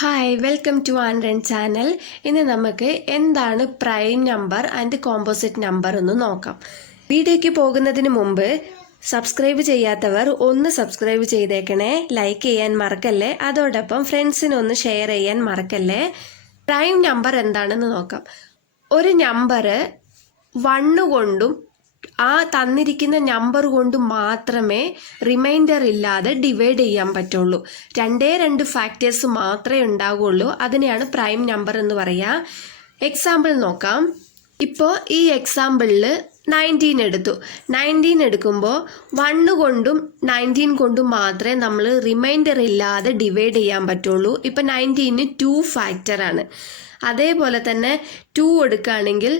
Hi welcome to ആൻഡ്രൻ channel. ഇന്ന് നമുക്ക് എന്താണ് prime number and composite number എന്ന് നോക്കാം. വീഡിയോയ്ക്ക് പോകുന്നതിന് മുമ്പ് സബ്സ്ക്രൈബ് ചെയ്യാത്തവർ ഒന്ന് സബ്സ്ക്രൈബ് ചെയ്തേക്കണേ, ലൈക്ക് ചെയ്യാൻ മറക്കല്ലേ, അതോടൊപ്പം ഫ്രണ്ട്സിനൊന്ന് ഷെയർ ചെയ്യാൻ മറക്കല്ലേ. പ്രൈം നമ്പർ എന്താണെന്ന് നോക്കാം. ഒരു നമ്പർ 1 കൊണ്ടും ആ തന്നിരിക്കുന്ന നമ്പർ കൊണ്ട് മാത്രമേ റിമൈൻഡർ ഇല്ലാതെ ഡിവൈഡ് ചെയ്യാൻ പറ്റുള്ളൂ. രണ്ട് ഫാക്ടേഴ്സ് മാത്രമേ ഉണ്ടാവുകയുള്ളൂ. അതിനെയാണ് പ്രൈം നമ്പർ എന്ന് പറയുക. എക്സാമ്പിൾ നോക്കാം. ഇപ്പോൾ ഈ എക്സാമ്പിളിൽ 19 എടുത്തു. 19 എടുക്കുമ്പോൾ 1 കൊണ്ടും 19 കൊണ്ടും മാത്രമേ നമ്മൾ റിമൈൻഡർ ഇല്ലാതെ ഡിവൈഡ് ചെയ്യാൻ പറ്റുള്ളൂ. ഇപ്പം 19 2 ഫാക്ടറാണ്. അതേപോലെ തന്നെ 2 എടുക്കുകയാണെങ്കിൽ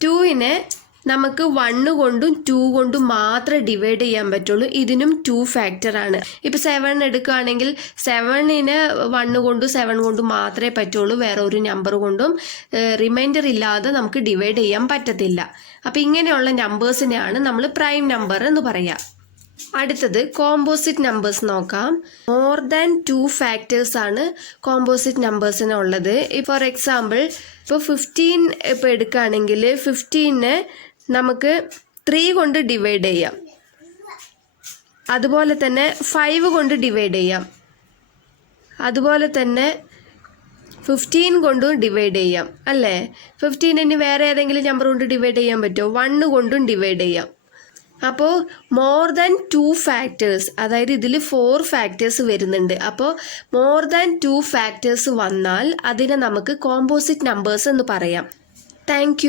2നെ നമുക്ക് 1 കൊണ്ടും 2 കൊണ്ടും മാത്രമേ ഡിവൈഡ് ചെയ്യാൻ പറ്റുള്ളൂ. ഇതിനും 2 ഫാക്ടറാണ്. ഇപ്പോൾ 7 എടുക്കുകയാണെങ്കിൽ 7നെ 1 കൊണ്ടും 7 കൊണ്ടും മാത്രമേ പറ്റുള്ളൂ. വേറെ ഒരു നമ്പർ കൊണ്ടും റിമൈൻഡർ ഇല്ലാതെ നമുക്ക് ഡിവൈഡ് ചെയ്യാൻ പറ്റത്തില്ല. അപ്പോൾ ഇങ്ങനെയുള്ള നമ്പേഴ്സിനെയാണ് നമ്മൾ പ്രൈം നമ്പർ എന്ന് പറയുക. അടുത്തത് കോമ്പോസിറ്റ് നമ്പേഴ്സ് നോക്കാം. മോർ ദാൻ 2 ഫാക്ടേഴ്സ് ആണ് കോമ്പോസിറ്റ് നമ്പേഴ്സിനുള്ളത്. ഫോർ എക്സാമ്പിൾ ഇപ്പോൾ 15 ഇപ്പോൾ എടുക്കുകയാണെങ്കിൽ 15നെ നമുക്ക് 3 കൊണ്ട് ഡിവൈഡ് ചെയ്യാം. അതുപോലെ തന്നെ 5 കൊണ്ട് ഡിവൈഡ് ചെയ്യാം. അതുപോലെ തന്നെ 15 കൊണ്ടും ഡിവൈഡ് ചെയ്യാം അല്ലേ. 15 ഇനി വേറെ ഏതെങ്കിലും നമ്പർ കൊണ്ട് ഡിവൈഡ് ചെയ്യാൻ പറ്റുമോ? 1 കൊണ്ടും ഡിവൈഡ് ചെയ്യാം. അപ്പോൾ മോർ ദാൻ 2 ഫാക്ടേഴ്സ്, അതായത് ഇതിൽ 4 ഫാക്ടേഴ്സ് വരുന്നുണ്ട്. അപ്പോൾ മോർ ദാൻ 2 ഫാക്ടേഴ്സ് വന്നാൽ അതിനെ നമുക്ക് കോമ്പോസിറ്റ് നമ്പേഴ്സ് എന്ന് പറയാം. താങ്ക്